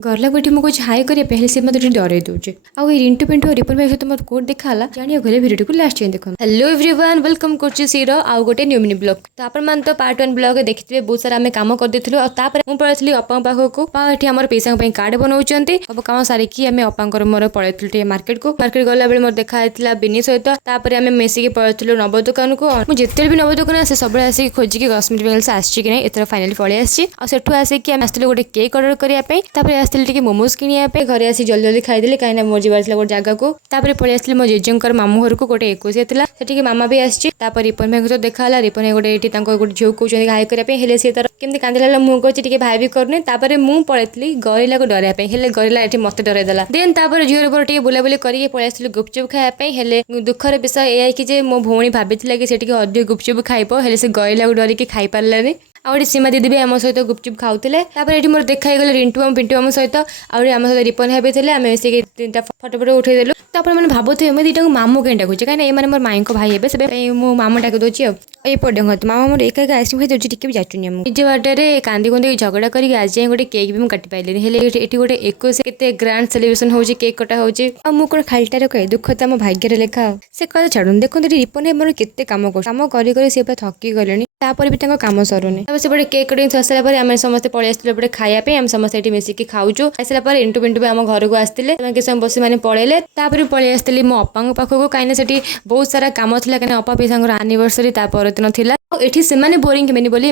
घर लोग ये मुझे हाई करें पहले से मतलब डरे दूचे आउ रिंटू पिंटू और रिपन भाई सहित मोर कोड देखा जानिए घरे भिडियो को लास्ट टाइम देखो। हेलो एवरीवन वेलकम कर सीर आउ गोटे न्यू मिनी ब्लॉग। तो आपण मान तो पार्ट 1 ब्लॉग देखिए बहुत सारा आम कम करदेलु और मुझे पलैली अपा पाखक ये आम पैसा कार्ड बनाऊँ सब कम सारिकी आम अपांकर मोर पलैलु मार्केट को गला बेले मोर देखा बिनी सहित आम मिसिक पलैलु नव दुकान को मुझे जिते भी नव दुकान आसे सब आसिक खोजिकी कस्मेटिक बेंगल्स आसी कि एथर फाइनाली पलि आसी आसिक आम आसलु गोटे केक ऑर्डर करने आसती मोमोज किनापे घरे आसी जल्दी जल्दी खाईदे कहीं मोर जीवार गोटे जगह को पलि आसली मो जेजेंकर मामू घर को गोटे 21 था मामा भी आसी रिपन भाई तो देखा रिपन भाई गोटे गोटे झील कौन हाई करने सी तार केमती कांदिला मुँह कहे भाई भी करनी मुझे पलैली गरिला को डरवाई गरिला ये मत डरदेला देन झील टे बुलाबुली करके पलि गुपचुप खायापी दुखर विषय यह कि मो भौणी भाभी कि से अधिक गुपचुप खाइब हेले से गरिला को डरिकी खाई पारानी आउे सीमा दीदी भी आम सहित गुपचुप खाऊले ये मोर देखा रिंटू आम पिंटू आम सहित आम सहित रिपन भाई थे आम मिसिक 3टा फटो फटो उठेदेलु। तो आपने भावुथे मुझे दुटा मामू कहीं डाकुचे कहीं मोर माई भाई हे से मो मामू डाक दूसरी ये पड़े मामा मोर एक आइसक्रीम खाई दूसरी टी भी जाचुनी निज बाटे कांदी कुंदी झगड़ा करके आज गोटे केक भी मुझे काटि पाइलिनी ये गोटे 21 केते ग्रांड सेलिब्रेशन होची केक कटा होची आ मु कोन खालटारे कहे दुख तो आम भाग्य लेखा से कह छाड़ू देखो रिपन भाई मोर केते काम कर सी थकी गले भी कम सरुनी से बड़े केक कटिंग सर आम समस्त पलि खायापी आम समस्त मिसिकी खाऊचु आसार इंटू पिंटू भी आम घर को आसते कि समय बस मैंने पलैले पलि आसती मो अपा पाखक कहीं से बहुत सारा कम था कहीं अपा पीसा आनिवर्सरी परदिन थी एठी से माने बोरिंग केमेनी बोली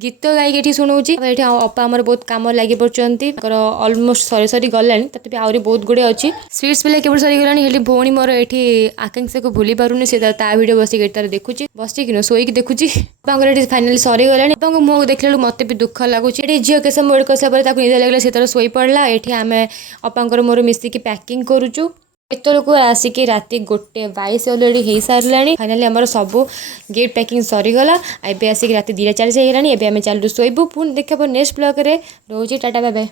गीत गाई शुणाऊँगी अपा आमर बहुत कम लगी पड़ती अलमोस्ट सरी सरी गलानी तथापि आहरी बहुत गुड़े अच्छी स्वीट्स बेला केवल सरीगलानी हेली भौणी मोर ये आकांक्षा को भूली पारुनी से भिडियो बसिक देखुची बसिक न शोक देखुची फाइनाली सरीगला मुझे देखला मत भी दुख लगुच झील के समय वेट कर सारा निद लगे से शोई पड़ा ये आम अपांकर मोर मिसिकी पैकिंग करुचु एतरक आसिक राति 1:22 अलरेडी हो सारा फाइनाली आमर सब गेट पैकिंग सरीगला एवं आसिक राति 2:40 होगा एवं आम चलू शोबू पुणी देखा नेक्स्ट ब्लॉग रे रोज टाटा बाय बाय।